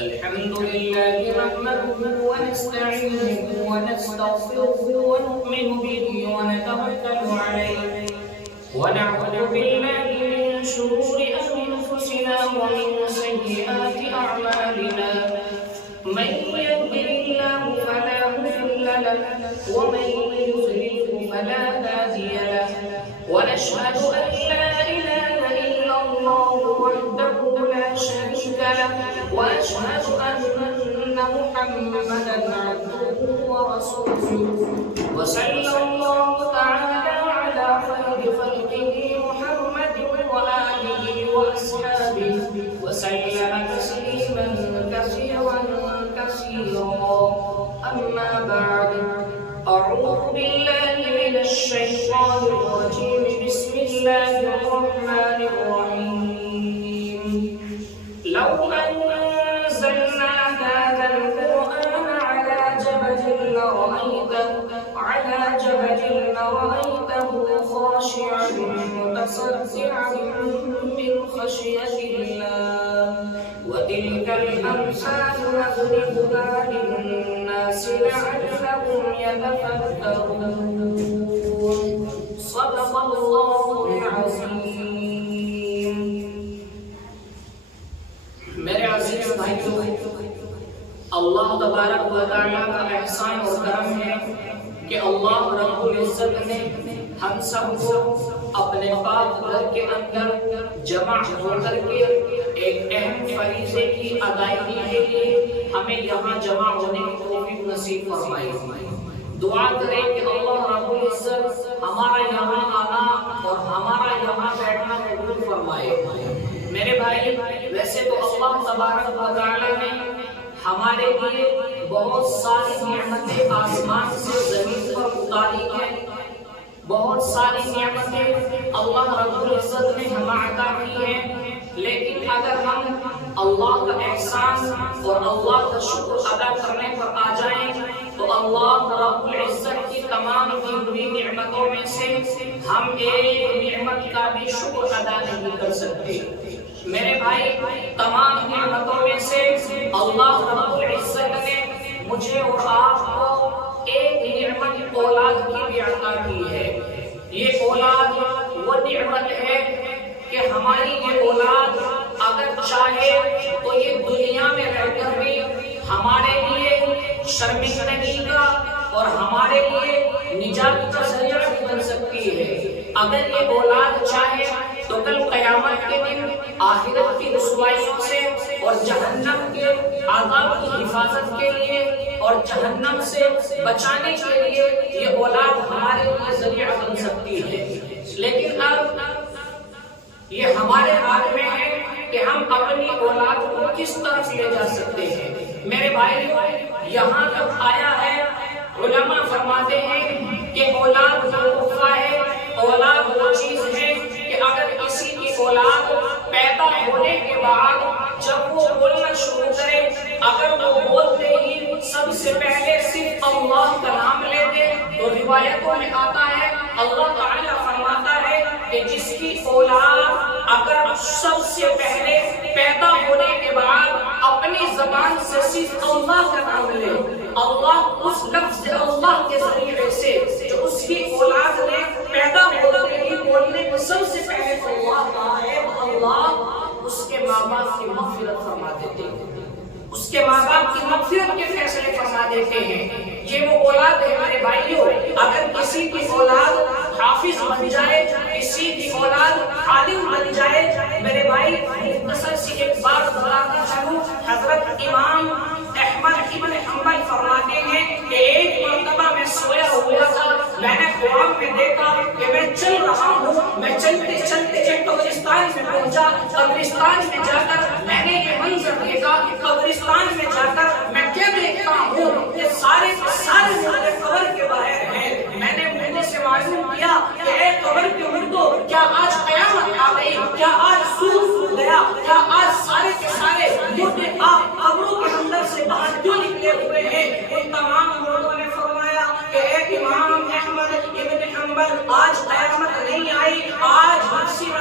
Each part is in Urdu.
الحمد لله نحمده ونستعينه ونستغفره ونؤمن به ونتوكل عليه ونعوذ بالله من شرور أنفسنا ومن سيئات أعمالنا من يهده الله فلا مضل له ومن يضلل فلا هادي له ونشهد أن لا إله إلا الله وحده لا شريك له وأشهد أن محمدا عبده ورسوله وصلى الله تعالى على خير خلقه محمد وآله وأصحابه وسلم تسليما كثيرا كثيرا. أما بعد، أعوذ بالله من الشيطان الرجيم. بسم الله الرحمن الرحيم. لو أنزلنا هذا القرآن على جبل لرأيته خاشعا متصدعا من خشية الله وتلك الأمثال نضربها للناس لعلهم يتفكرون. صدق الله العظيم. میرے عزیز بھائیوں، اللہ تبارک و تعالیٰ کا احسان اور کرم ہے کہ اللہ رب العزت نے ہم سب کو اپنے پاک گھر کے اندر جمع ہو کر کے ایک اہم فریضے کی ادائیگی کے لیے ہمیں یہاں جمع ہونے کی توفیق نصیب فرمائے. دعا کریں کہ اللہ رب العزت ہمارا یہاں آنا اور ہمارا یہاں بیٹھنا قبول فرمائے. میرے بھائی، ویسے تو اللہ تبارک و تعالیٰ نے ہمارے لیے بہت ساری نعمتیں آسمان سے زمین پر اتاری ہیں. بہت ساری نعمتیں اللہ رب العزت نے ہمیں عطا کی ہیں، لیکن اگر ہم اللہ کا احسان اور اللہ کا شکر ادا کرنے پر آ جائیں تو اللہ رب العزت کی تمام دی ہوئی نعمتوں میں سے ہم ایک نعمت کا بھی شکر ادا نہیں کر سکتے. میرے بھائی، تمام نعمتوں میں سے اللہ رب العزت نے مجھے اور آپ کو ایک نعمت اولاد کی بھی عطا کی ہے. یہ اولاد وہ نعمت ہے کہ ہماری یہ اولاد اگر چاہے تو یہ دنیا میں رہ کر بھی ہمارے لیے شرمندگی کا اور ہمارے لیے نجات کا ذریعہ بھی بن سکتی ہے. اگر یہ اولاد چاہے تو کل قیامت کے دن آخرت کی رسوائیوں سے اور جہنم کے عذاب کی حفاظت کے لیے اور جہنم سے بچانے کے لیے یہ اولاد ہمارے لیے ذریعہ بن سکتی ہے. لیکن اب یہ ہمارے ہاتھ میں ہے کہ ہم اپنی اولاد کو کس طرف لے جا سکتے ہیں. میرے بھائی، یہاں تک آیا ہے، علماء فرماتے ہیں کہ اولاد وہ تحفہ ہے، اولاد وہ چیز ہے کہ اگر کسی کی اولاد پیدا ہونے کے بعد جب وہ بولنا شروع کرے، اگر وہ بولتے ہی سب سے پہلے صرف اللہ کا نام لے دے تو روایتوں میں آتا ہے، اللہ تعالیٰ فرماتا ہے کہ جس کی اولاد اگر سب سے پہلے پیدا ہونے کے بعد اپنی زبان سے صرف اللہ کا نام لے، اللہ اس لفظ اللہ کے ذریعے سے جو اس کی اولاد نے پیدا ہوتے ہی بولنے کو سب سے پہلے اللہ کہا ہے، اللہ اس کے ماں باپ کی مغفرت فرما دیتے ہیں، اس کے ماں باپ کی مغفرت کے فیصلے فرما دیتے ہیں. یہ وہ اولاد ہے میرے بھائیوں. اگر کسی کی اولاد حافظ بن جائے، کسی کی اولاد عالم بن جائے، میرے بھائی مختصر سی ایک بات بتاتا چلوں. حضرت امام احمد ابن حنبل فرماتے ہیں کہ ایک مرتبہ میں سویا ہوا تھا، میں نے خواب میں دیکھا کہ میں چل رہا ہوں، میں چلتے چلتے ایک قبرستان میں پہنچا. قبرستان میں جا کر میں نے یہ منظر دیکھا کہ قبرستان میں جا کر میں کیا دیکھتا ہوں کہ سارے مردے قبر کے باہر ہیں. میں نے مردے سے معلوم کیا کہ اے قبر کے مردوں، کیا آج قیامت آ گئی؟ کیا آج سور پھوٹ گیا؟ کیا آج سارے کے سارے مردے آپ قبروں کے اندر سے باہر کیوں نکلے ہوئے ہیں؟ ان تمام مردوں نے فرمایا کہ اے امام احمد ابن حنبل، آج قیامت نہیں آئی، آج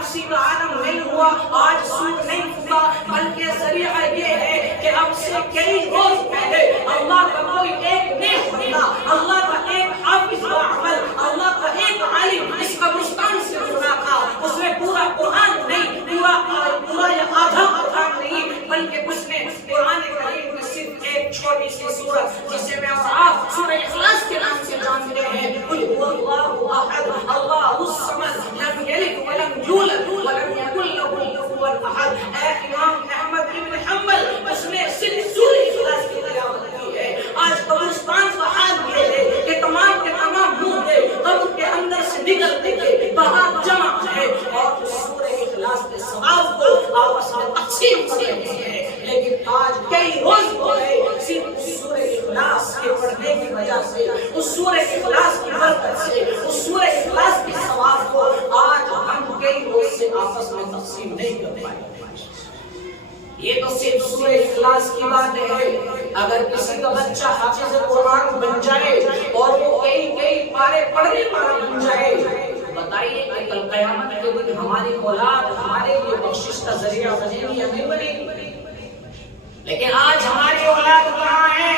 نفسی کا عالم نہیں ہوا، آج سور نہیں پھوٹا، بلکہ ذریعہ یہ ہے کہ اب سے سے کئی روز پہلے اللہ کا کوئی ایک نیک بندہ، اللہ کا ایک حافظ باعمل، اللہ کا ایک عالم اس قبرستان سے گزرا تھا. اس نے پورا قرآن نہیں، پورا یا آدھا قرآن نہیں، بلکہ اس نے قرآن کریم میں صرف ایک چھوٹی سی سورت جسے میں اور آپ سورہ اخلاص کے نام سے جانتے ہیں، قل هو اللہ احد اللہ الصمد لم یلد ولم یولد ولم یکن له کفوا احد. اے امام احمد بن حنبل، اس نے صرف سورہ اخلاص کی تلاوت کی ہے. آج قبرستان کا حال یہ ہے کہ تمام کے تمام مردے قبر کے اندر سے نکلتے تھے، باہر جمع ہے اور اس سورہ اخلاص کے ثواب کو آپس میں تقسیم کر رہے ہیں. لیکن آج کئی روز ہو گئے صرف سورہ اخلاص کے پڑھنے کی وجہ سے، اس سورہ اخلاص کی برکت سے، اس سورہ اخلاص کے ثواب کو آج ہم کئی روز سے آپس میں تقسیم نہیں کر پائے. یہ تو صرف سورہ اخلاص کی بات ہے. اگر کسی کا بچہ حافظ قرآن بن جائے اور وہ کئی پارے پڑھنے والا بن جائے، بتائیے کہ کل قیامت کے دن ہماری اولاد ہمارے لیے بخشش کا ذریعہ بنے گی یا نہیں بنے گی؟ لیکن آج ہماری اولاد کہاں ہے؟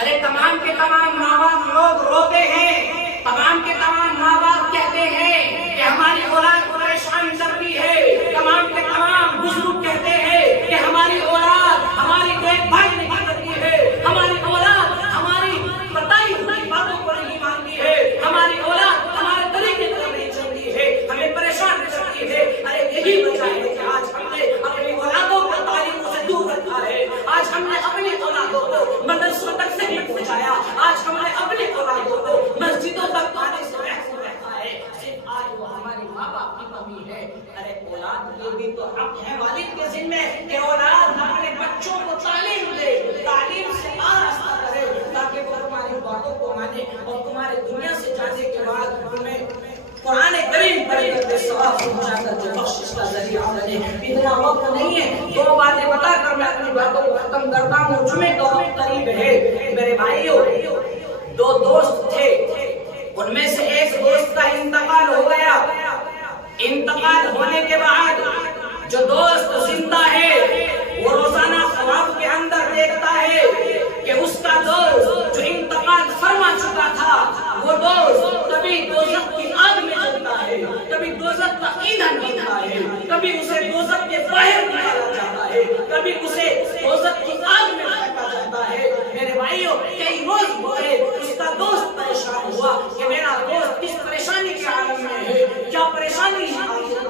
ارے تمام کے تمام ماں باپ لوگ روتے ہیں، تمام کے تمام ماں باپ کہتے ہیں کہ ہماری اولاد پریشان کر رہی ہے، تمام کے تمام بزرگ کہتے ہیں کہ ہماری اولاد ہماری دیکھ بھال نہیں کرتی ہے، ہماری اولاد ہماری بتائی ہوئی باتوں کو نہیں مانتی ہے، ہماری اولاد ہمارے طریقے پر نہیں چلتی ہے، ہمیں پریشان کرتی ہے. ارے یہی وجہ ہے کہ آج ہم نے اپنی اولادوں کو تعلیم سے دور رکھا ہے. آج ہم نے اپنی اولادوں کو مدرسوں تک نہیں پہنچایا. آج ہم نے اپنی اولادوں کو مسجدوں تک آنے سے محفوظ رکھا ہے. صرف آج وہ ہماری ماں باپ کی کمی ہے. ارے اولاد یہ بھی تو حق ہے والد کے ذمہ کہ اولاد اپنے بچوں کو تعلیم دے، تعلیم سے آراستہ کرے تاکہ وہ تمہاری باتوں کو مانے اور تمہارے دنیا سے جانے کے بعد تمہیں قرآن کریم پڑھ کر ثواب پہنچا کر جو بخشش کا ذریعہ بنے. اتنا وقت نہیں ہے، دو باتیں بتا کر میں اپنی باتوں کو ختم کرتا ہوں. جمعے کا وقت قریب ہے. میرے بھائیوں، دو دوست تھے، ان میں سے ایک دوست کا انتقال ہو گیا. انتقال ہونے کے بعد جو دوست زندہ ہے وہ روزانہ خواب کے اندر دیکھتا ہے کہ اس کا دوست جو انتقال فرما چکا تھا وہ دوست کبھی دوزخ کی آگ میں جلتا ہے، کبھی دوزخ کا ایندھن بنتا ہے، کبھی اسے دوزخ کے باہر نکالا جاتا ہے، کبھی اسے دوزخ کی آگ میں پھینکا جاتا ہے. میرے بھائیوں، کئی روز ہوئے اس کا دوست پریشان ہوا کہ میرا دوست کس پریشانی کے عالم میں ہے، کیا پریشانی ہے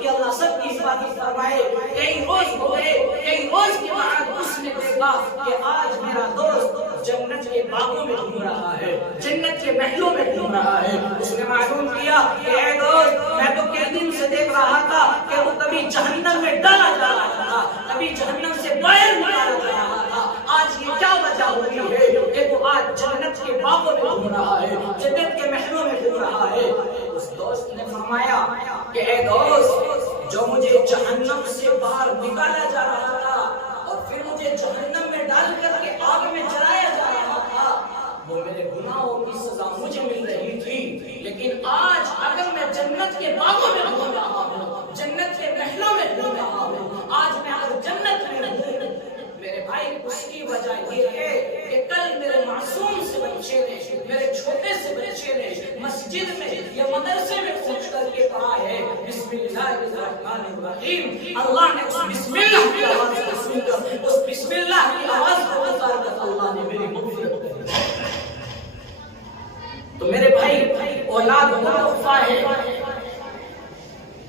کہ اللہ سب کی حفاظت فرمائے. کئی روز ہوئے، کئی روز کے بعد اس نے دیکھا کہ آج میرا دوست جنت کے باغوں میں گھوم رہا ہے، جنت کے محلوں میں گھوم رہا ہے. اس نے معلوم کیا کہ اے دوست، میں تو کئی دن سے دیکھ رہا تھا کہ وہ کبھی جہنم میں ڈالا جا رہا تھا، کبھی جہنم سے باہر نکالا جا رہا تھا. آج یہ کیا وجہ ہوئی ہے کہ وہ آج جنت کے باغوں میں گھوم رہا ہے، جنت کے محلوں میں گھوم رہا ہے؟ اس دوست نے فرمایا کہ اے دوست، جو مجھے جہنم سے باہر نکالا جا رہا تھا اور پھر مجھے جہنم میں ڈال کر کے آگ میں جلایا جا رہا تھا، وہ میرے گناہوں کی سزا مجھے مل رہی تھی. لیکن آج اگر میں جنت کے باغوں میں گھوم رہا ہوں، جنت کے محلوں میں گھوم رہا ہوں، آج میں اگر جنت میں ہوں، میرے بھائی اس کی وجہ یہ ہے کہ کل میرے معصوم سے بچے نے، میرے چھوٹے سے بچے نے مسجد میں یا مدرسے میں پہنچ کر کے پڑھا ہے بسم اللہ الرحمن الرحیم. اللہ نے اس بسم اللہ کی آواز کو سن کر، اس بسم اللہ کی آواز کو اتار کر اللہ نے میری مغفرت کی. تو میرے بھائی، اولاد وہ تحفہ ہے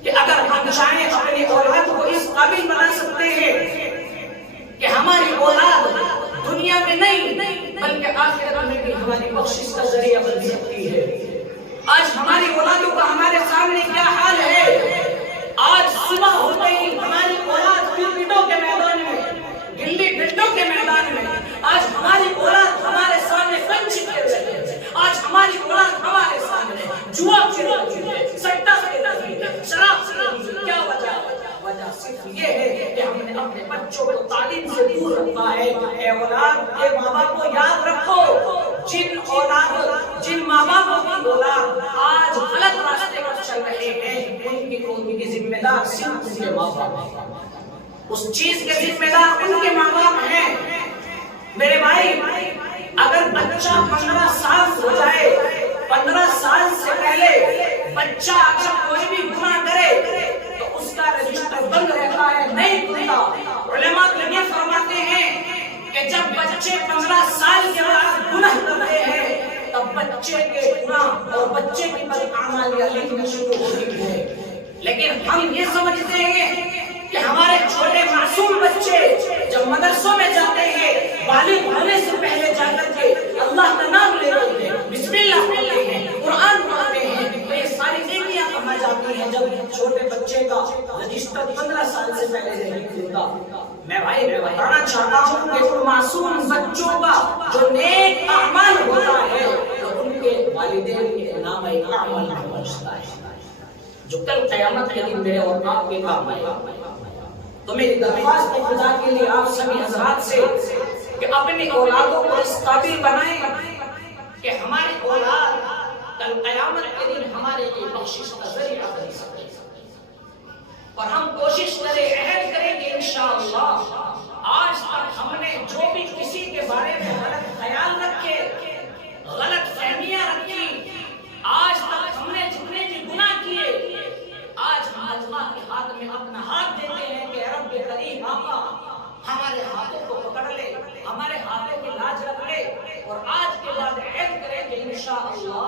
کہ اگر ہم چاہیں اپنی اولاد کو اس قابل بنا سکتے ہیں کہ ہماری اولاد دنیا میں نہیں بلکہ آخرت میں بھی ہماری بخشش کا ذریعہ بن سکتی ہے. آج ہماری اولادوں کا ہمارے سامنے کیا حال ہے؟ آج صبح ہوتے ہی ہماری اولاد کرکٹوں کے میدان میں، گلی ڈنڈوں کے میدان میں، آج ہماری اولاد ہمارے سامنے کنچی کھیل رہی ہے. آج ہماری اولاد ہمارے سامنے جوا کھیل رہی ہے، سٹا کھیل رہی ہے، شراب کھیل رہی ہے. کیا وجہ ہے؟ وجہ صرف یہ ہے کہ ہم نے اپنے بچوں کو تعلیم سے دور رکھا ہے. اے اولاد کے ماں باپ کو یاد رکھو، جن ماں باپوں کی اولاد آج غلط راستے پر چل رہے ہیں، ان کی ذمہ دار صرف ان کے ماں باپ ہیں. اس چیز کے ذمہ دار ان کے ماں باپ ہیں. بچہ اگر کوئی بھی گناہ کرے تو اس کا رجسٹر بند رہتا ہے، نہیں کھلتا۔ علماء یہ فرماتے ہیں کہ جب بچے 15 سال کے بعد گناہ کرتے ہیں تب بچے کے گناہ اور بچے کی بدعمالیاں لکھنا شروع ہوتی ہے۔ لیکن ہم یہ سمجھتے ہیں کہ ہمارے چھوٹے معصوم بچے جب مدرسوں میں جاتے ہیں بالغ ہونے سے پہلے جا کر کے اللہ کا نام لیتے ہیں، بسم اللہ پڑھتے ہیں، قرآن پڑھتے ہیں، تو یہ ساری نیکیاں کہاں جاتی ہیں جب چھوٹے بچے کا رجسٹر 15 سال سے پہلے نہیں کھلتا۔ میں بھائی بتانا چاہتا ہوں کہ ان معصوم بچوں کا جو نیک اعمال ہوتا ہے تو ان کے والدین کے نام اعمال میں پہنچتا ہے جو کل قیامت کے دن میرے اور آپ کے کام آئے گا۔ تو میری درخواست ہے خدا کے لیے آپ سبھی حضرات سے کہ اپنی اولادوں کو اس قابل بنائیں کہ ہماری اولاد کل قیامت کے دن ہمارے لیے بخشش کا ذریعہ بن سکے، اور ہم کوشش کریں، عہد کریں کہ انشاءاللہ آج تک ہم نے جو بھی کسی کے بارے میں غلط خیال رکھے، غلط فہمیاں رکھی، آج تک ہم نے جتنے بھی گناہ کیے، آج ہم اللہ کے ہاتھ میں اپنا ہاتھ دیتے ہیں کہ رب کریم آقا ہمارے ہاتھوں کو پکڑ لے، ہمارے ہاتھوں کی لاج رکھ لے، اور آج کے بعد عہد کریں کہ انشاءاللہ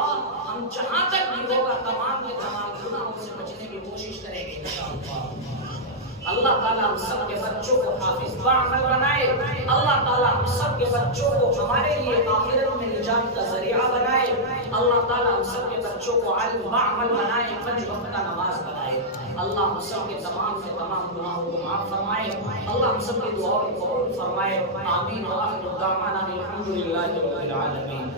ہم جہاں تک بھی ہوگا تمام کے تمام گناہوں سے بچنے کی کوشش کریں گے انشاءاللہ۔ اللہ تعالیٰ ہم سب کے بچوں کو حافظ باعمل بنائے، اللہ تعالیٰ ہم سب کے بچوں کو ہمارے لیے آخرت میں نجات کا ذریعہ بنائے، اللہ تعالیٰ ہم سب کے بچوں کو عالم باعمل بنائے، 5 وقت کا نماز بنائے، اللہ ہم سب کے تمام گناہوں کو معاف فرمائے، اللہ ہم سب کی دعاؤں کو قبول فرمائے، آمین۔ وآخر دعوانا الحمدللہ رب العالمین۔